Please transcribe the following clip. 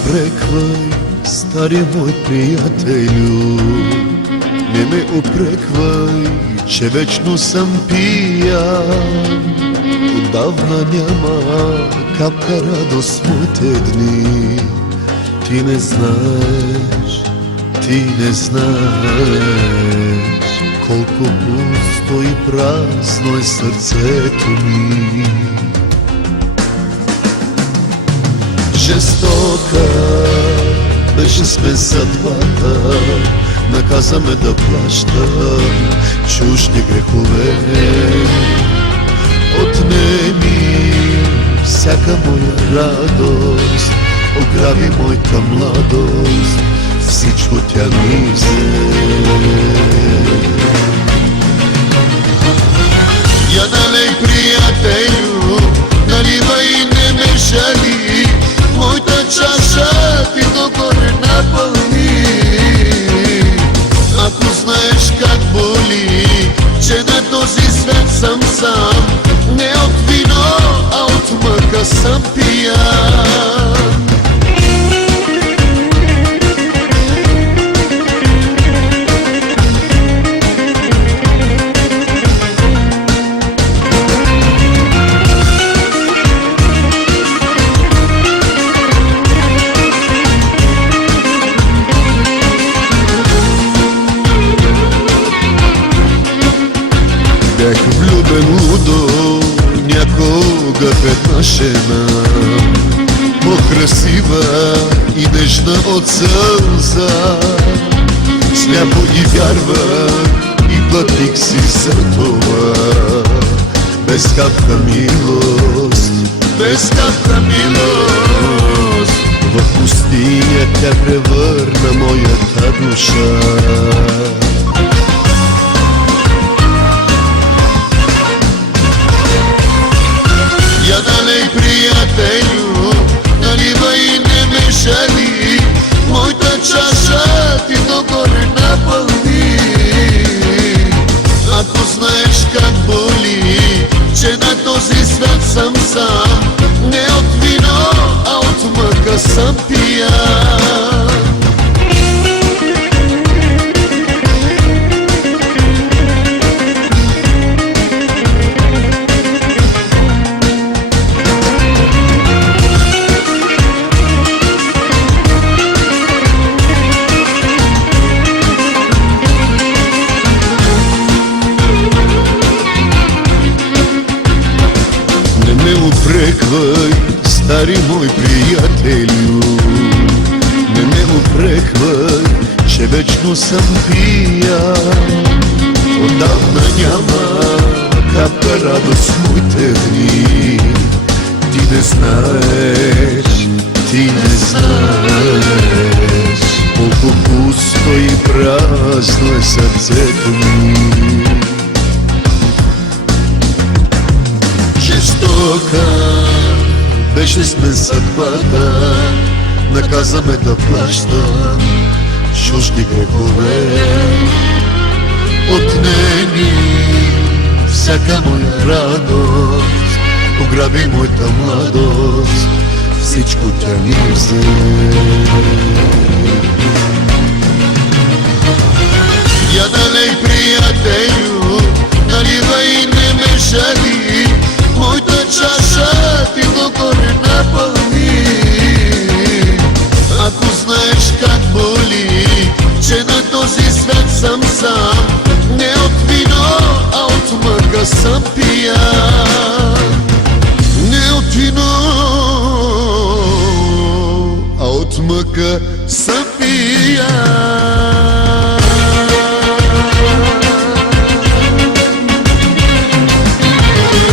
упреквай, стари мой приятелю, не ме упреквай, че вечно съм пиян. Отдавна няма капка радост в моите дни. Ти не знаеш, ти не знаеш колко пусто и празно е сърцето ми. Жестока беше сме съдбата, наказаме да плащам чужди грехове. Отнеми всяка моя радост, ограби моята младост, всичко тя ми взе. Я налей, приятелю, наливай и не ме жали, моята чаша ти догоре напълни. Ако знаеш как боли, че на този свят съм сам, не от вино, а от мъка съм пиян. Бях влюбен лудо някога в една жена, по-красива и нежна от сълза. Сляпо и вярвах и платих си за това. Без капка милост, без капка милост, в пустиня тя превърна моята душа. Я налей, приятелю, наливай и не ме жали, моята чаша ти догоре напълни. Ако знаеш как боли, че на този свят съм сам, не от вино, а от мъка съм пиян. Не ме упреквай, стари мой приятелю, не ме упреквай, че вечно съм пиян. Отдавна няма капка радост в моите дни. Ти не знаеш, ти не знаеш колко пусто и празно е сърцето ми. Жестока беше сме съдбата, наказаме да плащам чужди грехове. Отнеми всяка моя радост, ограби моята младост, всичко тя ми взе. Я налей, приятелю, наливай и не ме жали, моята чаша ти догоре напълни. Ако знаеш как боли, че на този свят съм сам, не от вино, а от мъка съм пиян. Не от вино, а от мъка съм пиян.